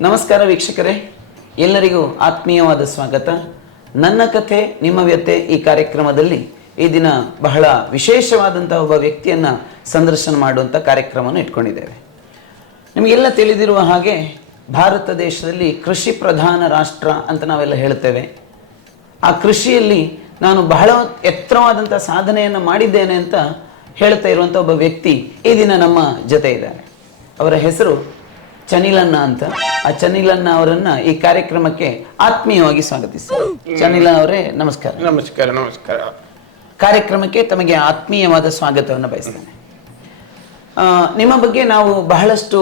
ನಮಸ್ಕಾರ ವೀಕ್ಷಕರೇ, ಎಲ್ಲರಿಗೂ ಆತ್ಮೀಯವಾದ ಸ್ವಾಗತ. ನನ್ನ ಕಥೆ ನಿಮ್ಮ ವ್ಯಥೆ ಈ ಕಾರ್ಯಕ್ರಮದಲ್ಲಿ ಈ ದಿನ ಬಹಳ ವಿಶೇಷವಾದಂತಹ ಒಬ್ಬ ವ್ಯಕ್ತಿಯನ್ನ ಸಂದರ್ಶನ ಮಾಡುವಂಥ ಕಾರ್ಯಕ್ರಮವನ್ನು ಇಟ್ಕೊಂಡಿದ್ದೇವೆ. ನಿಮಗೆಲ್ಲ ತಿಳಿದಿರುವ ಹಾಗೆ ಭಾರತ ದೇಶದಲ್ಲಿ ಕೃಷಿ ಪ್ರಧಾನ ರಾಷ್ಟ್ರ ಅಂತ ನಾವೆಲ್ಲ ಹೇಳ್ತೇವೆ. ಆ ಕೃಷಿಯಲ್ಲಿ ನಾನು ಬಹಳ ಎತ್ತರವಾದಂಥ ಸಾಧನೆಯನ್ನು ಮಾಡಿದ್ದೇನೆ ಅಂತ ಹೇಳ್ತಾ ಇರುವಂಥ ಒಬ್ಬ ವ್ಯಕ್ತಿ ಈ ದಿನ ನಮ್ಮ ಜೊತೆ ಇದ್ದಾರೆ. ಅವರ ಹೆಸರು ಚನಿಲಣ್ಣ ಅಂತ. ಆ ಚನಿಲಣ್ಣ ಅವರನ್ನ ಈ ಕಾರ್ಯಕ್ರಮಕ್ಕೆ ಆತ್ಮೀಯವಾಗಿ ಸ್ವಾಗತಿಸ್ತಾರೆ. ಚನಿಲಣ್ಣ ಅವರೇ ನಮಸ್ಕಾರ. ನಮಸ್ಕಾರ. ನಮಸ್ಕಾರ. ಕಾರ್ಯಕ್ರಮಕ್ಕೆ ತಮಗೆ ಆತ್ಮೀಯವಾದ ಸ್ವಾಗತವನ್ನು ಬಯಸ್ತೇನೆ. ನಿಮ್ಮ ಬಗ್ಗೆ ನಾವು ಬಹಳಷ್ಟು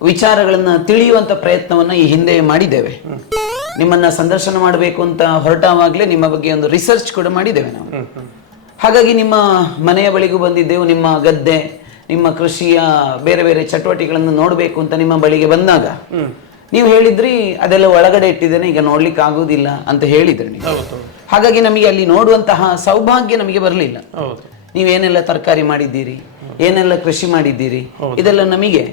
ವಿಚಾರಗಳನ್ನ ತಿಳಿಯುವಂತ ಪ್ರಯತ್ನವನ್ನ ಈ ಹಿಂದೆ ಮಾಡಿದ್ದೇವೆ. ನಿಮ್ಮನ್ನ ಸಂದರ್ಶನ ಮಾಡಬೇಕು ಅಂತ ಹೊರಟಾವಾಗಲೇ ನಿಮ್ಮ ಬಗ್ಗೆ ಒಂದು ರಿಸರ್ಚ್ ಕೂಡ ಮಾಡಿದ್ದೇವೆ ನಾವು. ಹಾಗಾಗಿ ನಿಮ್ಮ ಮನೆಯ ಬಳಿಗೂ ಬಂದಿದ್ದೆವು. ನಿಮ್ಮ ಗದ್ದೆ, ನಿಮ್ಮ ಕೃಷಿಯ ಬೇರೆ ಬೇರೆ ಚಟುವಟಿಕೆಗಳನ್ನು ನೋಡಬೇಕು ಅಂತ ನಿಮ್ಮ ಬಳಿಗೆ ಬಂದಾಗ ನೀವು ಹೇಳಿದ್ರಿ ಅದೆಲ್ಲ ಒಳಗಡೆ ಇಟ್ಟಿದ್ದೇನೆ, ಈಗ ನೋಡ್ಲಿಕ್ಕೆ ಆಗುದಿಲ್ಲ ಅಂತ ಹೇಳಿದ್ರಿ ನೀವು. ಹಾಗಾಗಿ ನಮಗೆ ಅಲ್ಲಿ ನೋಡುವಂತಹ ಸೌಭಾಗ್ಯ ನಮಗೆ ಬರಲಿಲ್ಲ. ನೀವೇನೆಲ್ಲ ತರಕಾರಿ ಮಾಡಿದ್ದೀರಿ, ಏನೆಲ್ಲ ಕೃಷಿ ಮಾಡಿದ್ದೀರಿ, ಇದೆಲ್ಲ ನಮಗೆ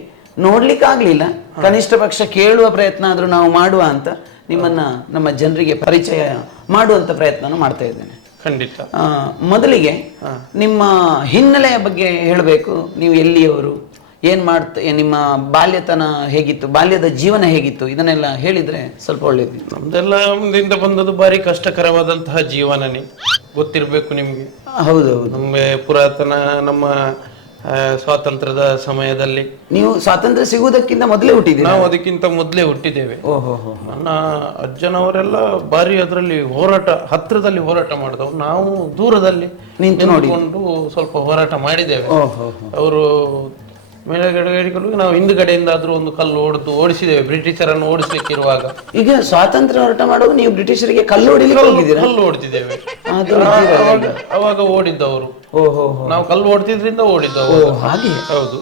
ನೋಡ್ಲಿಕ್ಕೆ ಆಗ್ಲಿಲ್ಲ. ಕನಿಷ್ಠ ಪಕ್ಷ ಕೇಳುವ ಪ್ರಯತ್ನ ಆದ್ರೂ ನಾವು ಮಾಡುವ ಅಂತ ನಿಮ್ಮನ್ನ ನಮ್ಮ ಜನರಿಗೆ ಪರಿಚಯ ಮಾಡುವಂತ ಪ್ರಯತ್ನ ಮಾಡ್ತಾ ಇದ್ದೇನೆ. ಖಂಡಿತ. ಮೊದಲಿಗೆ ನಿಮ್ಮ ಹಿನ್ನೆಲೆಯ ಬಗ್ಗೆ ಹೇಳಬೇಕು. ನೀವು ಎಲ್ಲಿಯವರು, ಏನ್ ನಿಮ್ಮ ಬಾಲ್ಯತನ ಹೇಗಿತ್ತು, ಬಾಲ್ಯದ ಜೀವನ ಹೇಗಿತ್ತು, ಇದನ್ನೆಲ್ಲ ಹೇಳಿದ್ರೆ ಸ್ವಲ್ಪ ಒಳ್ಳೇದು. ನಮ್ದೆಲ್ಲ ಮುಂದಿಂದ ಬಂದದ್ದು ಬಾರಿ ಕಷ್ಟಕರವಾದಂತಹ ಜೀವನನೇ, ಗೊತ್ತಿರ್ಬೇಕು ನಿಮ್ಗೆ. ಹೌದೌದು. ನಮ್ಗೆ ಪುರಾತನ ನಮ್ಮ ಸ್ವಾತಂತ್ರ್ಯದ ಸಮಯದಲ್ಲಿ. ನೀವು ಸ್ವಾತಂತ್ರ್ಯ ಸಿಗುವುದಕ್ಕಿಂತ ಮೊದಲೇ ಹುಟ್ಟಿದ್ದೀರಿ? ನಾವು ಅದಕ್ಕಿಂತ ಮೊದಲೇ ಹುಟ್ಟಿದ್ದೇವೆ. ಓಹೋ. ನನ್ನ ಅಜ್ಜನವರೆಲ್ಲ ಬಾರಿ ಅದರಲ್ಲಿ ಹೋರಾಟ, ಹತ್ರದಲ್ಲಿ ಹೋರಾಟ ಮಾಡಿದವು. ನಾವು ದೂರದಲ್ಲಿ ನಿಂತುಕೊಂಡು ಸ್ವಲ್ಪ ಹೋರಾಟ ಮಾಡಿದ್ದೇವೆ. ಅವರು ಮೇಲುಗಡೆಗಳು, ನಾವು ಹಿಂದುಗಡೆಯಿಂದ ಆದ್ರೂ ಒಂದು ಕಲ್ಲು ಓಡಿಸಿದ್ದೇವೆ ಬ್ರಿಟಿಷರನ್ನು ಓಡಿಸ್ಲಿಕ್ಕಿರುವಾಗ. ಈಗ ಸ್ವಾತಂತ್ರ್ಯ ಹೋರಾಟ ಮಾಡುವಾಗ ನೀವು ಬ್ರಿಟಿಷರಿಗೆ ಕಲ್ಲು ಓಡಿಸಿದ್ದೇವೆ. ಅವಾಗ ಓಡಿದ್ದವರು, ನಾವು ಕಲ್ಲು ಓಡ್ತಿದ್ರಿಂದ ಓಡಿದ್ದವರು. ಹಾಗೆ. ಹೌದು.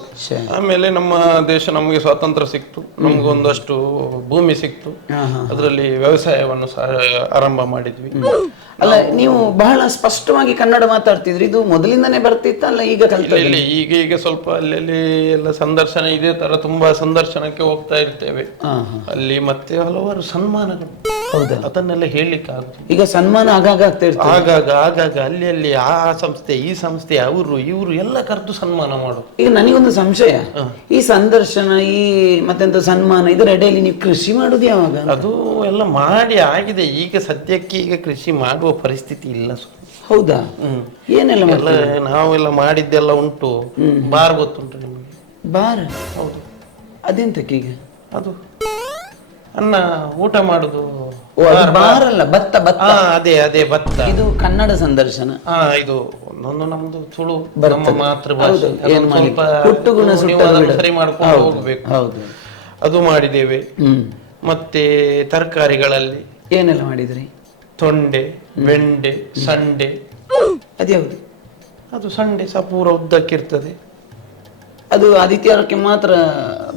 ಆಮೇಲೆ ನಮ್ಮ ದೇಶ ನಮಗೆ ಸ್ವಾತಂತ್ರ್ಯ ಸಿಕ್ತು, ನಮ್ಗೊಂದಷ್ಟು ಭೂಮಿ ಸಿಕ್ತು, ಅದರಲ್ಲಿ ವ್ಯವಸಾಯವನ್ನು ಆರಂಭ ಮಾಡಿದ್ವಿ. ಅಲ್ಲ, ನೀವು ಬಹಳ ಸ್ಪಷ್ಟವಾಗಿ ಕನ್ನಡ ಮಾತಾಡ್ತಿದ್ರಿ. ಇದು ಮೊದಲಿಂದನೇ ಬರ್ತಿತ್ತ ಅಲ್ಲ ಈಗ ಕಲ್ತಲ್ಲಿ? ಈಗ ಸ್ವಲ್ಪ ಅಲ್ಲಿ ಎಲ್ಲ ಸಂದರ್ಶನ ಇದೇ ತರ ತುಂಬಾ ಸಂದರ್ಶನಕ್ಕೆ ಹೋಗ್ತಾ ಇರ್ತೇವೆ. ಅಲ್ಲಿ ಮತ್ತೆ ಹಲವಾರು ಸನ್ಮಾನಗಳು. ಹೌದಾ? ಅದನ್ನೆಲ್ಲ ಹೇಳಲಿಕ್ಕೆ ಆಗುದು. ಈಗ ಸನ್ಮಾನ ಆಗಾಗ ಆಗ್ತಾ ಇರ್ತದೆ. ಆಗಾಗ ಅಲ್ಲಿ ಆ ಸಂಸ್ಥೆ ಈ ಸಂಸ್ಥೆ ಅವರು ಇವರು ಎಲ್ಲ ಕರೆದು ಸನ್ಮಾನ ಮಾಡೋದು. ಈಗ ನನಗೊಂದು ಸಂಶಯ, ಈ ಸಂದರ್ಶನ ಈ ಮತ್ತೆಂತ ಸನ್ಮಾನ ಇದರ ಅಡಿಯಲ್ಲಿ ನೀವು ಕೃಷಿ ಮಾಡುದು ಯಾವಾಗ? ಅದು ಎಲ್ಲ ಮಾಡಿ ಆಗಿದೆ. ಈಗ ಸದ್ಯಕ್ಕೆ ಈಗ ಕೃಷಿ ಮಾಡುವ ಪರಿಸ್ಥಿತಿ ಇಲ್ಲ. ಹೌದಾ? ಏನೆಲ್ಲ ನಾವೆಲ್ಲ ಮಾಡಿದ್ದೆಲ್ಲ ಉಂಟು. ಬಾರ್ ಗೊತ್ತುಂಟು ನಿಮಗೆ? ಬಾರ್? ಹೌದು. ಅದೆಂತಕ್ಕೆ? ಈಗ ಅದು ಅನ್ನ ಊಟ ಮಾಡುದು. ಬಾರ್ ಅಲ್ಲ, ಭತ್ತ. ಅದೇ ಭತ್ತ. ಇದು ಕನ್ನಡ ಸಂದರ್ಶನ. ಇದು ಒಂದೊಂದು ನಮ್ದು ತುಳು, ನಮ್ಮ ಬರ್ತದೆ. ಮಾತೃಭಾಷೆ. ಹುಟ್ಟುಗುಣ ಸರಿ ಮಾಡ್ಕೊಂಡು ಹೋಗ್ಬೇಕು. ಹೌದು. ಅದು ಮಾಡಿದ್ದೇವೆ. ಮತ್ತೆ ತರಕಾರಿಗಳಲ್ಲಿ ಏನೆಲ್ಲ ಮಾಡಿದ್ರಿ? ತೊಂಡೆ, ಬೆಂಡೆ, ಸಂಡೆ. ಅದ್ಯಾವುದು? ಅದು ಸಂಡೆ ಸಹ ಪೂರ ಉದ್ದಕ್ಕಿರ್ತದೆ. ಅದು ಆದಿತ್ಯವಾರಕ್ಕೆ ಮಾತ್ರ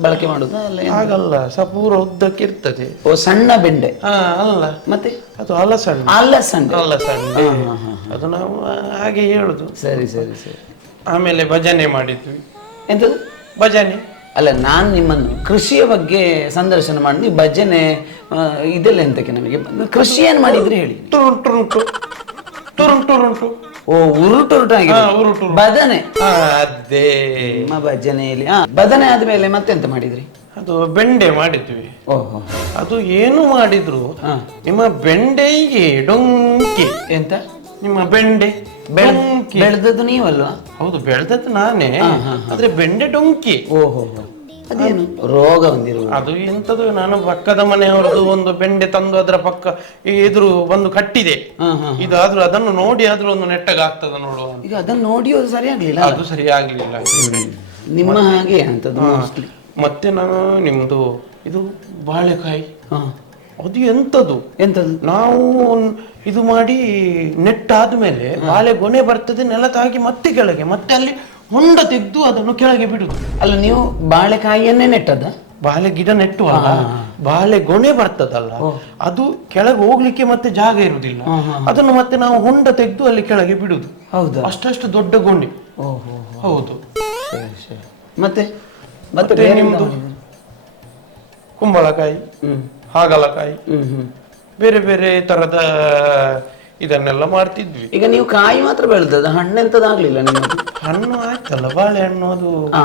ಬಳಕೆ ಮಾಡುದು? ಹಾಗಲ್ಲ, ಸಪೂರ ಉದ್ದಕ್ಕಿರ್ತದೆ. ಓ, ಸಣ್ಣ ಬೆಂಡೆ. ಅಲ್ಲ, ಮತ್ತೆ ಅದು ಅಲಸಂಡೆ. ಅಲಸಂಡೆ. ಅದು ನಾವು ಹಾಗೆ ಹೇಳುದು. ಸರಿ. ಆಮೇಲೆ ಭಜನೆ ಮಾಡಿದ್ವಿ. ಎಂತದು ಭಜನೆ? ಅಲ್ಲ, ನಾನು ನಿಮ್ಮನ್ನು ಕೃಷಿಯ ಬಗ್ಗೆ ಸಂದರ್ಶನ ಮಾಡಿದ್ವಿ. ಭಜನೆ ಇದೆಲ್ಲ ಎಂತಕ್ಕೆ ನಮಗೆ? ಕೃಷಿ ಏನ್ ಮಾಡಿದ್ರಿ ಹೇಳಿ. ಟುರುಂಟು. ಓ, ಉರುಟುರುಟಾಗಿ ಬದನೆ. ಅದೇ ಭಜನೆಯಲ್ಲಿ ಬದನೆ ಆದ್ಮೇಲೆ ಮತ್ತೆಂತ ಮಾಡಿದ್ರಿ? ಅದು ಬೆಂಡೆ ಮಾಡಿದ್ವಿ. ಓಹೋ. ಅದು ಏನು ಮಾಡಿದ್ರು ನಿಮ್ಮ ಬೆಂಡೆಗೆ ಡೊಂಕಿ. ಎಂತ? ನಿಮ್ಮ ಬೆಂಡೆ ಬೆಳೆದದ್ದು ನೀವಲ್ವಾ? ಹೌದು, ಬೆಳೆದದ್ದು ನಾನೇ. ಆದ್ರೆ ಬೆಂಡೆ ಡೊಂಕಿ. ಓಹೋ. ಅದೇನು ರೋಗ ಹೊಂದಿರುವ? ಅದು ಎಂತದು, ನಾನು ಪಕ್ಕದ ಮನೆಯವರದು ಒಂದು ಬೆಂಡೆ ತಂದು ಅದರ ಪಕ್ಕ ಎದುರು ಬಂದು ಕಟ್ಟಿದೆ. ಇದಾದ್ರೂ ಅದನ್ನು ನೋಡಿ ಆದ್ರೂ ಒಂದು ನೆಟ್ಟಗಾಗ್ತದ ನೋಡುವ. ಈಗ ಅದನ್ನು ನೋಡಿ ಅದು ಸರಿ ಆಗ್ಲಿಲ್ಲ. ಅದು ಸರಿ ಆಗ್ಲಿಲ್ಲ ನಿಮ್ಮ ಹಾಗೆ ಅಂತದ್ದು ಮೋಸ್ಟ್ಲಿ. ಮತ್ತೆ ನಾನು ನಿಮ್ದು ಇದು ಬಾಳೆಕಾಯಿ, ಅದು ಎಂತದು ನಾವು ಇದು ಮಾಡಿ ನೆಟ್ಟಾದ್ಮೇಲೆ ಬಾಳೆ ಗೊನೆ ಬರ್ತದೆ, ನೆಲ ತಾಗಿ ಮತ್ತೆ ಕೆಳಗೆ, ಮತ್ತೆ ಅಲ್ಲಿ ಹೊಂಡ ತೆಗೆದು ಅದನ್ನು ಕೆಳಗೆ ಬಿಡುದು. ಅಲ್ಲ, ನೀವು ಬಾಳೆಕಾಯಿಯನ್ನೇ ನೆಟ್ಟದ? ಬಾಳೆ ಗಿಡ ನೆಟ್ಟು ಅಲ್ಲ, ಬಾಳೆ ಗೊನೆ ಬರ್ತದಲ್ಲ, ಅದು ಕೆಳಗೆ ಹೋಗ್ಲಿಕ್ಕೆ ಮತ್ತೆ ಜಾಗ ಇರುವುದಿಲ್ಲ. ಅದನ್ನು ಮತ್ತೆ ನಾವು ಹೊಂಡ ತೆಗೆದು ಅಲ್ಲಿ ಕೆಳಗೆ ಬಿಡುದು. ಹೌದಾ? ಅಷ್ಟಷ್ಟು ದೊಡ್ಡ ಗೊನೆ. ಹೌದು. ಮತ್ತೆ ಮತ್ತೆ ನಿಮ್ದು ಕುಂಬಳಕಾಯಿ, ಹಾಗಲಕಾಯಿ, ಬೇರೆ ಬೇರೆ ತರದ ಇದನ್ನೆಲ್ಲ ಮಾಡ್ತಿದ್ವಿ. ಈಗ ನೀವು ಕಾಯಿ ಮಾತ್ರ ಬೆಳೆದದ, ಹಣ್ಣೆಂತದಾಗ್ಲಿಲ್ಲ ನಿಮ್ಮದು? ಹಣ್ಣು ಆಯ್ತಲ್ಲ, ಬಾಳೆಹಣ್ಣು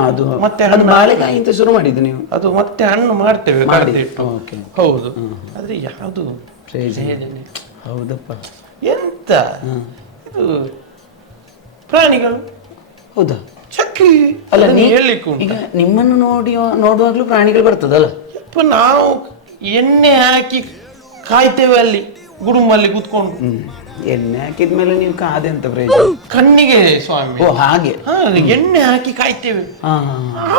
ಅದು ಮತ್ತೆ ಅದು ಬಾಳೆಕಾಯಿ ಅಂತ ಶುರು ಮಾಡಿದ್ದು ನೀವು? ಅದು ಮತ್ತೆ ಹಣ್ಣು ಮಾಡ್ತೇವೆ ಕಡ್ದಿಟ್ಟು. ಹೌದು, ಆದ್ರೆ ಯಾವುದು ಪ್ರಯೋಜನ? ಹೌದಪ್ಪ. ಎಂತ ಇದು ಪ್ರಾಣಿಗಳು. ಹೌದಾ? ಚಕ್ರಿ ಅಲ್ಲ, ಹೇಳಲಿಕ್ಕೂ ಈಗ ನಿಮ್ಮನ್ನು ನೋಡುವಾಗ್ಲೂ ಪ್ರಾಣಿಗಳು ಬರ್ತದಲ್ಲ? ನಾವು ಎಣ್ಣೆ ಹಾಕಿ ಕಾಯ್ತೇವೆ ಅಲ್ಲಿ ಗುಡುಂಬಲ್ಲಿ ಕೂತ್ಕೊಂಡು. ಎಣ್ಣೆ ಹಾಕಿದ್ಮೇಲೆ ನೀವು ಕಾದೆ ಅಂತ ಪ್ರಯೋಜನ? ಕಣ್ಣಿಗೆ ಸ್ವಾಮಿ. ಓ ಹಾಗೆ. ಎಣ್ಣೆ ಹಾಕಿ ಕಾಯ್ತೇವೆ,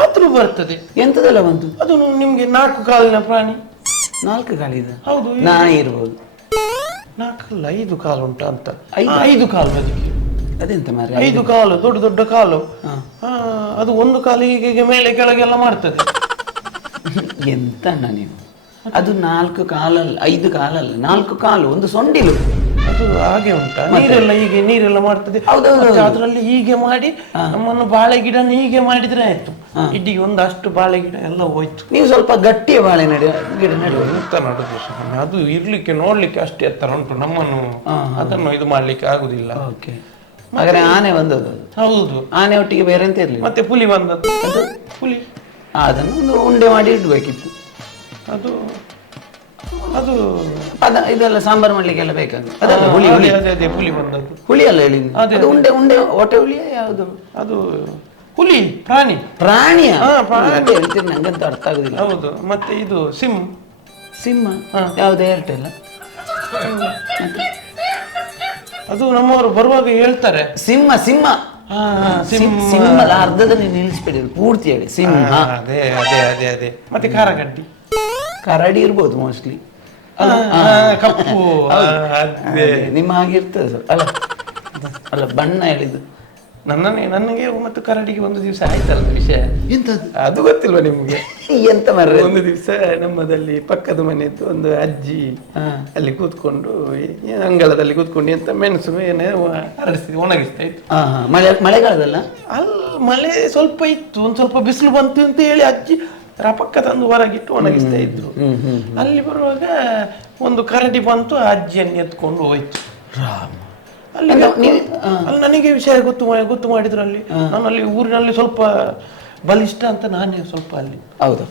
ಆದ್ರೂ ಬರ್ತದೆ. ಎಂತದಲ್ಲ ಬಂತು ಅದು ನಿಮ್ಗೆ 4 ಕಾಲಿನ ಪ್ರಾಣಿ. 4 ಕಾಲಿದೆ? ಹೌದು. ನಾಯಿ ಇರ್ಬೋದು. 4 ಅಲ್ಲ, 5 ಕಾಲು ಉಂಟ ಅಂತ. 5 ಕಾಲು ಅದಕ್ಕೆ. ಅದೆಂತ ಮಾರ್ರೆ? 5 ಕಾಲು, ದೊಡ್ಡ ದೊಡ್ಡ ಕಾಲು. ಅದು ಒಂದು ಕಾಲಿಗೆ ಮೇಲೆ ಕೆಳಗೆಲ್ಲ ಮಾಡ್ತದೆ. ಎಂತ ಅಣ್ಣ ನೀವು, ಅದು 4 ಕಾಲಲ್ಲ, 5 ಕಾಲಲ್ಲ, 4 ಕಾಲು, ಒಂದು ಸೊಂಡಿಲು. ಅದು ಹಾಗೆ ಉಂಟಾ? ನೀರೆಲ್ಲ ಮಾಡ್ತದೆ. ಅದ್ರಲ್ಲಿ ಹೀಗೆ ಮಾಡಿ ನಮ್ಮನ್ನು ಬಾಳೆ ಗಿಡ ಹೀಗೆ ಮಾಡಿದ್ರೆ ಆಯ್ತು, ಇಡೀ ಒಂದಷ್ಟು ಬಾಳೆ ಗಿಡ ಎಲ್ಲ ಹೋಯ್ತು. ನೀವು ಸ್ವಲ್ಪ ಗಟ್ಟಿಯ ಬಾಳೆ ಗಿಡ ನೆಡುವ. ಎಂತ ನಡುದು ಸ್ವಾಮಿ, ಅದು ಇರ್ಲಿಕ್ಕೆ ನೋಡ್ಲಿಕ್ಕೆ ಅಷ್ಟೇ ಎತ್ತರ ಉಂಟು, ನಮ್ಮನ್ನು ಅದನ್ನು ಇದು ಮಾಡ್ಲಿಕ್ಕೆ ಆಗುದಿಲ್ಲ. ಹಾಗಾದ್ರೆ ಆನೆ ಬಂದದ್ದು? ಹೌದು. ಆನೆ ಒಟ್ಟಿಗೆ ಬೇರೆ ಎಂತ ಇರ್ಲಿ? ಮತ್ತೆ ಪುಲಿ ಬಂದದ್ದು. ಪುಲಿ ಅದನ್ನು ಒಂದು ಉಂಡೆ ಮಾಡಿ ಇಡ್ಬೇಕಿತ್ತು. ಅದು ಇದೆಲ್ಲ ಸಾಂಬಾರ್ ಮಾಡ್ಲಿಕ್ಕೆಲ್ಲ ಬೇಕಾಗುತ್ತೆ. ಅದೇ ಪುಲಿ ಬಂದದ್ದು. ಹುಳಿ ಅಲ್ಲ ಹೇಳಿ, ಉಂಡೆ ಉಂಡೆ ಹೊಟ್ಟೆ ಹುಳಿಯ ಯಾವುದು? ಅದು ಹುಲಿ ಪ್ರಾಣಿಯ ಹೇಳ್ತೀರಿ, ನಂಗಂತ ಅರ್ಥ ಆಗುದಿಲ್ಲ. ಹೌದು. ಮತ್ತೆ ಇದು ಸಿಂಹ ಯಾವ್ದು? ಏರ್ಟೆಲ್? ಅದು ನಮ್ಮವರು ಬರುವಾಗ ಹೇಳ್ತಾರೆ ಸಿಂಹ. ಸಿಂಹದ ಅರ್ಧದಲ್ಲಿ ನಿಲ್ಲಿಸ್ಬೇಡಿ, ಪೂರ್ತಿ ಹೇಳಿ ಸಿಂಹ. ಅದೇ ಮತ್ತೆ ಕರಡಿ ಇರ್ಬೋದು ಮೋಸ್ಟ್ಲಿ. ಕಪ್ಪು ನಿಮ್ಮ ಹಾಗೆ ಇರ್ತದೆ ಅಲ್ಲ ಬಣ್ಣ ಹೇಳಿದ್ದು. ನನಗೆ ಮತ್ತು ಕರಡಿಗೆ ಒಂದು ದಿವಸ ಆಯ್ತಲ್ಲ ವಿಷಯ. ಎಂತದ್ದು? ಅದು ಗೊತ್ತಿಲ್ವಾ ನಿಮ್ಗೆ? ಎಂತ ಮರ್ರೆ? ಒಂದು ದಿವಸ ನಮ್ಮದಲ್ಲಿ ಪಕ್ಕದ ಮನೆಯದ್ದು ಒಂದು ಅಜ್ಜಿ ಅಲ್ಲಿ ಕೂತ್ಕೊಂಡು ಅಂಗಳದಲ್ಲಿ ಕೂತ್ಕೊಂಡು ಎಂತ ಮೆಣಸು ಒಣಗಿಸ್ತಾ ಇತ್ತು. ಮಳೆಗಾಲದಲ್ಲ? ಮಳೆ ಸ್ವಲ್ಪ ಇತ್ತು, ಒಂದ್ ಸ್ವಲ್ಪ ಬಿಸಿಲು ಬಂತು ಅಂತ ಹೇಳಿ ಅಜ್ಜಿ ಪಕ್ಕ ತಂದು ಹೊರಗಿಟ್ಟು ಒಣಗಿಸ್ತಾ ಇದ್ರು. ಅಲ್ಲಿ ಬರುವಾಗ ಒಂದು ಕರಡಿ ಬಂತು, ಅಜ್ಜಿಯನ್ನು ಎತ್ಕೊಂಡು ಹೋಯ್ತು. ಅಲ್ಲಿ ನನಗೆ ವಿಷಯ ಗೊತ್ತು ಮಾಡಿದ್ರು. ಅಲ್ಲಿ ನಾನು ಅಲ್ಲಿ ಊರಿನಲ್ಲಿ ಸ್ವಲ್ಪ ಬಲಿಷ್ಠ ಅಂತ ನಾನೇ ಸ್ವಲ್ಪ ಅಲ್ಲಿ. ಹೌದು,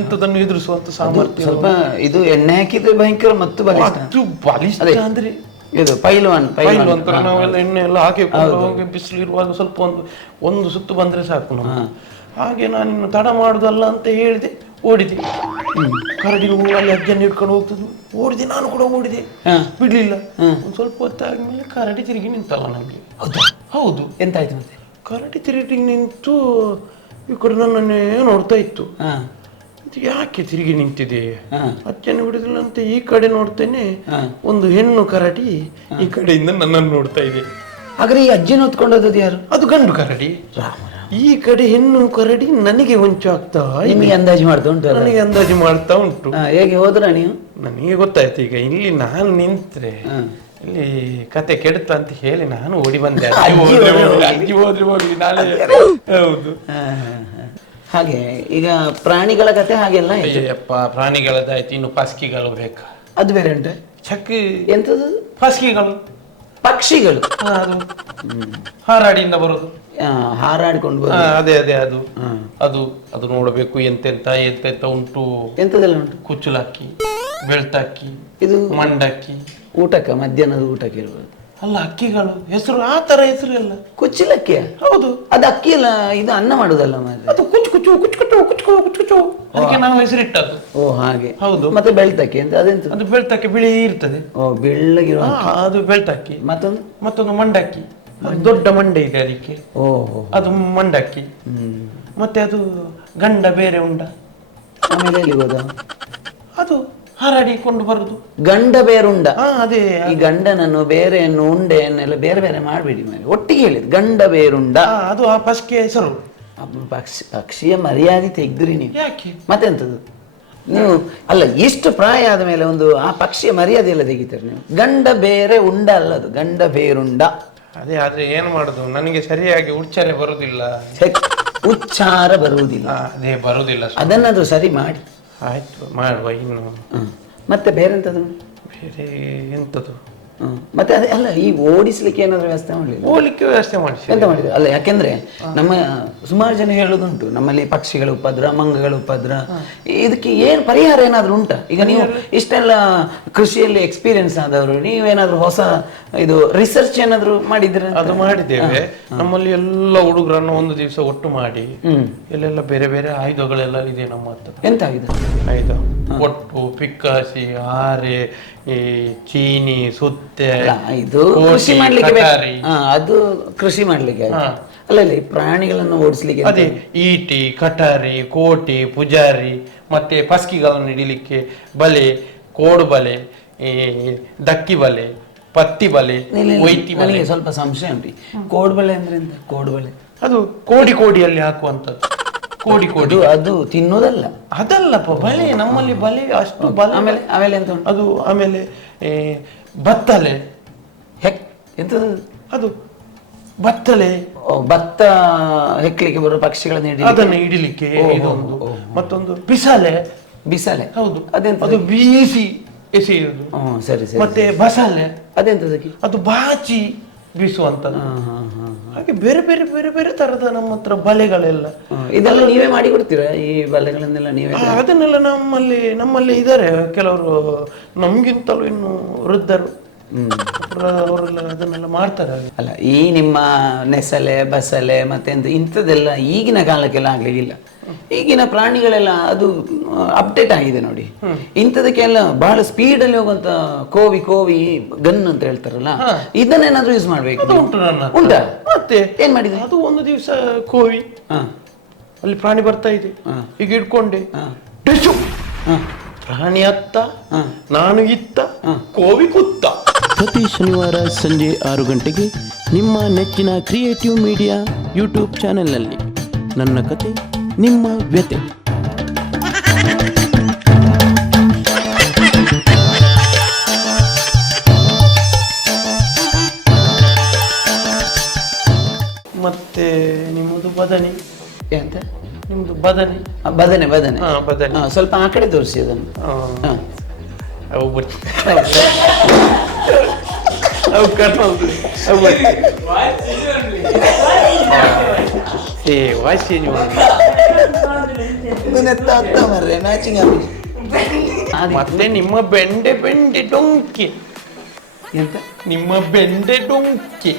ಎಂತದನ್ನು ಎದುರಿಸುವಂತ ಸಾಮರ್ಥ್ಯ. ಸ್ವಲ್ಪ ಇದು ಎಣ್ಣೆ ಹಾಕಿದ್ರೆ ಭಯಂಕರ ಮತ್ತು ಬಲಿಷ್ಠ ಅಂದ್ರೆ ಇದು ಪೈಲ್ವಾನ್ ಅಂತಾರೆ. ನಾವೆಲ್ಲ ಎಣ್ಣೆ ಎಲ್ಲ ಹಾಕಿಕೊಂಡು ಹೋಗಿ ಬಿಸಿಲು ಇರುವಾಗ ಸ್ವಲ್ಪ ಒಂದು ಸುತ್ತು ಬಂದ್ರೆ ಸಾಕು ನಾವು. ಹಾಗೆ ನಾನು ತಡ ಮಾಡುದಲ್ಲ ಅಂತ ಹೇಳಿದೆ, ಓಡಿದೆ. ಕರಡಿ ಅಲ್ಲಿ ಅಜ್ಜನ್ನು ಹಿಡ್ಕೊಂಡು ಹೋಗ್ತದೆ, ಓಡಿದೆ. ನಾನು ಕೂಡ ಓಡಿದೆ, ಬಿಡ್ಲಿಲ್ಲ. ಒಂದ್ ಸ್ವಲ್ಪ ಹೊತ್ತಾದ್ಮೇಲೆ ಕರಡಿ ತಿರುಗಿ ನಿಂತಲ್ಲ ನಮ್ಗೆ. ಹೌದು. ಎಂತಾಯ್ತು ಮತ್ತೆ? ಕರಡಿ ತಿರುಗಿ ನಿಂತು ಈ ಕಡೆ ನನ್ನನ್ನೇ ನೋಡ್ತಾ ಇತ್ತು. ಯಾಕೆ ತಿರುಗಿ ನಿಂತಿದೆ, ಅಜ್ಜನ್ನು ಬಿಡುದಿಲ್ಲ ಅಂತ ಈ ಕಡೆ ನೋಡ್ತೇನೆ, ಒಂದು ಹೆಣ್ಣು ಕರಡಿ ಈ ಕಡೆಯಿಂದ ನನ್ನನ್ನು ನೋಡ್ತಾ ಇದೆ. ಹಾಗಾದ್ರೆ ಈ ಅಜ್ಜನ ಹೊತ್ಕೊಂಡದ್ದು ಯಾರು? ಅದು ಗಂಡು ಕರಡಿ. ಈ ಕಡೆ ಹೆಣ್ಣು ಕರಡಿ ನನಗೆ ಹೊಂಚು ಆಗ್ತಾ, ನಿಮಗೆ ಅಂದಾಜು ಮಾಡ್ತಾ ಉಂಟು? ನನಗೆ ಅಂದಾಜು ಮಾಡ್ತಾ ಉಂಟು. ಹೇಗೆ ಹೋದ್ರ ನೀವು? ನನಗೆ ಗೊತ್ತಾಯ್ತು. ಈಗ ಇಲ್ಲಿ ನಾನು ನಿಂತ್ರೆ ಇಲ್ಲಿ ಕತೆ ಕೆಡುತ್ತ ಅಂತ ಹೇಳಿ ನಾನು ಓಡಿ ಬಂದೆ. ಅಜ್ಜಿ ಹೋದ್ರಿ ನಾಳೆ. ಹೌದು. ಹಾಗೆ ಈಗ ಪ್ರಾಣಿಗಳ ಕತೆ ಹಾಗೆಲ್ಲ. ಅಯ್ಯಪ್ಪ, ಪ್ರಾಣಿಗಳದಾಯ್ತು, ಇನ್ನು ಪಸ್ಕಿಗಳು ಬೇಕಾ? ಅದು ಬೇರೆ ಉಂಟು. ಚಕ್ಕಿ ಎಂತದ್ದು? ಪಸ್ಕಿಗಳು, ಪಕ್ಷಿಗಳು. ಅದು ಹಾರಾಡಿಯಿಂದ ಬರೋದು, ಹಾರಾಡಿಕೊಂಡು ಬರೋದು. ಅದೇ ಅದು ಅದು ಅದು ನೋಡಬೇಕು. ಎಂತೆಂತ ಉಂಟು. ಎಂತದೆಲ್ಲ ಉಂಟು? ಕುಚ್ಚುಲಕ್ಕಿ, ಬೆಳ್ತಕ್ಕಿ, ಇದು ಮಂಡಕ್ಕಿ. ಊಟಕ್ಕೆ, ಮಧ್ಯಾಹ್ನದ ಊಟಕ್ಕೆ ಇರ್ಬೋದು. ಅಲ್ಲ, ಅಕ್ಕಿಗಳು ಹೆಸರು ಆ ತರ ಹೆಸರು ಎಲ್ಲ. ಕುಚ್ಚಿಲಕ್ಕಿ? ಹೌದು. ಅದು ಅಕ್ಕಿ ಅಲ್ಲ, ಇದು ಅನ್ನ ಮಾಡುದಲ್ಲ ಮಾತ್ರ. ಅದು ಕುಚ್ಚು ಅದಕ್ಕೆ ನಾವು ಹೆಸರಿಟ್ಟದ್ದು. ಓ ಹಾಗೆ. ಹೌದು. ಮತ್ತೆ ಬೆಳ್ತಕ್ಕಿ ಅಂತ ಅದೆಂತ? ಅದು ಬೆಳ್ತಕ್ಕಿ ಬಿಳಿ ಇರ್ತದೆ. ಓ ಬೆಳ್ಳಗಿರುವ ಅದು ಬೆಳ್ತಕ್ಕಿ. ಮತ್ತೊಂದು ಮಂಡಕ್ಕಿ, ದೊಡ್ಡ ಮಂಡೆ ಇದೆ ಅದಕ್ಕೆ. ಓಹೋ, ಅದು ಮಂಡಕ್ಕಿ. ಮತ್ತೆ ಅದು ಗಂಡ ಬೇರೆ ಉಂಡ. ಆಮೇಲೆ ಎಲ್ಲಿ ಹೋದ? ಅದು ಹಾರಾಡಿಕೊಂಡು ಬರುದು. ಗಂಡ ಬೇರುಂಡ. ಅದೇ. ಈ ಗಂಡನನ್ನು ಬೇರೆಯನ್ನು ಉಂಡೆಯನ್ನೆಲ್ಲ ಬೇರೆ ಬೇರೆ ಮಾಡಬೇಡಿ, ಒಟ್ಟಿಗೆ ಹೇಳಿದ್ ಗಂಡ ಬೇರುಂಡ. ಅದು ಆ ಪಕ್ಷಿಯ ಹೆಸರು. ಪಕ್ಷಿಯ ಮರ್ಯಾದೆ ತೆಗ್ದ್ರಿ ನೀವು. ಯಾಕೆ? ಮತ್ತೆಂತದ್ದು ನೀವು? ಅಲ್ಲ, ಇಷ್ಟು ಪ್ರಾಯ ಆದ ಮೇಲೆ ಒಂದು ಆ ಪಕ್ಷಿಯ ಮರ್ಯಾದೆ ಎಲ್ಲ ತೆಗಿತಾರೆ ನೀವು. ಗಂಡ ಬೇರೆ ಉಂಡ ಅಲ್ಲದು, ಗಂಡ ಬೇರುಂಡ. ಅದೇ. ಆದ್ರೆ ಏನು ಮಾಡುದು, ನನಗೆ ಸರಿಯಾಗಿ ಉಚ್ಚಾರಣೆ ಬರುದಿಲ್ಲ. ಉಚ್ಚಾರ ಬರುವುದಿಲ್ಲ. ಅದೇ ಬರುದಿಲ್ಲ. ಅದನ್ನಾದ್ರೂ ಸರಿ ಮಾಡಿ. ಆಯ್ತು ಮಾಡುವ. ಇನ್ನು ಮತ್ತೆ ಬೇರೆಂತದ್ದು? ಬೇರೆ ಎಂತದ್ದು? ಮತ್ತೆ ಅದೇ ಅಲ್ಲ, ಈ ಓಡಿಸ್ಲಿಕ್ಕೆ ಏನಾದ್ರು ವ್ಯವಸ್ಥೆ ಮಾಡಲಿಲ್ಲ? ಓಡ್ಲಿಕ್ಕೆ ವ್ಯವಸ್ಥೆ ಮಾಡಿಸಿ ಎಂತ ಮಾಡಿದ್ರು? ಅಲ್ಲ, ಯಾಕೆಂದ್ರೆ ನಮ್ಮ ಸುಮಾರು ಜನ ಹೇಳೋದುಂಟು, ನಮ್ಮಲ್ಲಿ ಪಕ್ಷಿಗಳ ಉಪದ್ರ, ಮಂಗಗಳ ಉಪದ್ರ, ಇದಕ್ಕೆ ಏನು ಪರಿಹಾರ ಏನಾದ್ರು ಉಂಟಾ? ಈಗ ನೀವು ಇಷ್ಟೆಲ್ಲ ಕೃಷಿಯಲ್ಲಿ ಎಕ್ಸ್ಪೀರಿಯನ್ಸ್ ಆದವರು, ನೀವೇನಾದ್ರೂ ಹೊಸ ಇದು ರಿಸರ್ಚ್ ಏನಾದ್ರು ಮಾಡಿದ್ರೆ? ಅದು ಮಾಡಿದ್ದೇವೆ. ನಮ್ಮಲ್ಲಿ ಎಲ್ಲ ಹುಡುಗರನ್ನು ಒಂದು ದಿವಸ ಒಟ್ಟು ಮಾಡಿ ಇಲ್ಲೆಲ್ಲ ಬೇರೆ ಬೇರೆ ಆಯುಧಗಳೆಲ್ಲ ಇದೆ ನಮ್ಮ ಹತ್ರ. ಎಂತ ಆಗಿದೆ ಆಯುಧ? ಒಟ್ಟು, ಪಿಕ್ಕಾಸಿ, ಹಾರೆ, ಈ ಚೀನಿ, ಸುತ್ತೆ, ಇದು ಕೃಷಿ ಮಾಡ್ಲಿಕ್ಕೆ ಅದು ಕೃಷಿ ಮಾಡ್ಲಿಕ್ಕೆ ಅಲ್ಲ, ಇಲ್ಲ ಈ ಪ್ರಾಣಿಗಳನ್ನು ಓಡಿಸ್ಲಿಕ್ಕೆ ಅದೇ ಈಟಿ, ಕಟಾರಿ, ಕೋಟಿ, ಪೂಜಾರಿ, ಮತ್ತೆ ಪಸ್ಕಿಗಳನ್ನು ಹಿಡಿಲಿಕ್ಕೆ ಬಲೆ, ಕೋಡು ಬಲೆ, ಈ ದಕ್ಕಿ ಬಲೆ, ಪತ್ತಿ ಬಲೆ, ಒಯ್ತಿ ಬಲೆ. ನನಗೆ ಸ್ವಲ್ಪ ಸಂಶಯ ಉಂಟು. ಕೋಡ್ಬಳೆ ಅಂದ್ರೆ ಎಂತ? ಕೋಡ್ಬಳೆ ಅದು ಕೋಡಿಯಲ್ಲಿ ಹಾಕುವಂಥದ್ದು. ಕೋಡಿ ಅದು ತಿನ್ನೋದಲ್ಲ. ಅದಲ್ಲಪ್ಪ, ಬಲೆ. ನಮ್ಮಲ್ಲಿ ಬಲೆ ಅಷ್ಟು ಬಲೆ. ಆಮೇಲೆ ಎಂತ ಉಂಟು? ಅದು ಆಮೇಲೆ ಬತ್ತಲೆ. ಎಂತದು ಅದು? ಬತ್ತಲೆ. ಭತ್ತ ಹೆಕ್ಲಿಕ್ಕೆ ಬರುವ ಪಕ್ಷಿಗಳನ್ನು ಅದನ್ನು ಹಿಡಿಲಿಕ್ಕೆ ಇದೊಂದು. ಮತ್ತೊಂದು ಬಿಸಾಲೆ. ಬಿಸಾಲೆ? ಹೌದು. ಅದೆಂತ? ಅದು ಬೀಸಿ ಎಸೆಯುವುದು. ಸರಿ ಸರಿ. ಮತ್ತೆ ಬಸಾಲೆ. ಅದೆಂತದಕ್ಕೆ? ಅದು ಬಾಚಿ ಬೀಸುವಂತದ್ದು. ಹಾಗೆ ಬೇರೆ ಬೇರೆ ಬೇರೆ ಬೇರೆ ತರದ ನಮ್ಮ ಹತ್ರ ಬಲೆಗಳೆಲ್ಲ. ಇದೆಲ್ಲ ನೀವೇ ಮಾಡಿ ಕೊಡ್ತೀರಾ? ಈ ಬಲೆಗಳನ್ನೆಲ್ಲ ನೀವೇ? ಅದನ್ನೆಲ್ಲ ನಮ್ಮಲ್ಲಿ ಇದ್ದಾರೆ ಕೆಲವರು, ನಮ್ಗಿಂತಲೂ ಇನ್ನು ವೃದ್ಧರು, ಅವರೆಲ್ಲ ಅದನ್ನೆಲ್ಲ ಮಾಡ್ತಾರೆ. ಅಲ್ಲ, ಈ ನಿಮ್ಮ ನೆಸಲೆ, ಬಸಲೆ ಮತ್ತೆ ಇಂಥದ್ದೆಲ್ಲ ಈಗಿನ ಕಾಲಕ್ಕೆಲ್ಲ ಆಗ್ಲಿಕ್ಕಿಲ್ಲ. ಈಗಿನ ಪ್ರಾಣಿಗಳೆಲ್ಲ ಅದು ಅಪ್ಡೇಟ್ ಆಗಿದೆ ನೋಡಿ. ಇಂಥದಕ್ಕೆಲ್ಲ ಬಹಳ ಸ್ಪೀಡ್ ಅಲ್ಲಿ ಹೋಗುವಂತ ಕೋವಿ ಗನ್ ಅಂತ ಹೇಳ್ತಾರಲ್ಲ, ಇದನ್ನೇನಾದ್ರೂ ಯೂಸ್ ಮಾಡ್ಬೇಕು. ಉಂಟಾ? ಮತ್ತೆ ಏನ್ ಮಾಡಿದ್ರೆ? ಅದು ಒಂದು ದಿವಸ ಕೋವಿ ಅಲ್ಲಿ ಪ್ರಾಣಿ ಬರ್ತಾ ಇದೆ, ಈಗ ಇಟ್ಕೊಂಡೆ, ಪ್ರಾಣಿ ಅತ್ತ, ನಾನು ಇತ್ತ, ಕೋವಿ ಕುತ್ತ. ಪ್ರತಿ ಶನಿವಾರ ಸಂಜೆ 6 ಗಂಟೆಗೆ ನಿಮ್ಮ ನೆಚ್ಚಿನ ಕ್ರಿಯೇಟಿವ್ ಮೀಡಿಯಾ ಯೂಟ್ಯೂಬ್ ಚಾನೆಲ್ನಲ್ಲಿ ನನ್ನ ಕತೆ ನಿಮ್ಮ ವ್ಯತೆ. ಮತ್ತೆ ನಿಮ್ಮದು ಬದನೆ. ಎಂತ? ನಿಮ್ದು ಬದನೆ. ಬದನೆ. ಬದನೆ ಸ್ವಲ್ಪ ಆ ಕಡೆ ತೋರಿಸಿ ಅದನ್ನು. ಮತ್ತೆ ನಿಮ್ಮ ಬೆಂಡೆ ಡೊಂಕಿ. ಎಂತ? ನಿಮ್ಮ ಬೆಂಡೆ ಡೊಂಕಿ.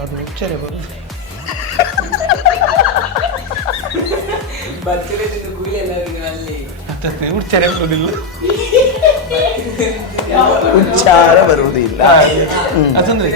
ಅದು ಉಚ್ಚರೆ ಬರುದು. ಉಚ್ಚಾರ ಬರುವುದಿಲ್ಲ. ಉಚ್ಚಾರ ಬರುವುದಿಲ್ಲ. ಅದಂದ್ರೆ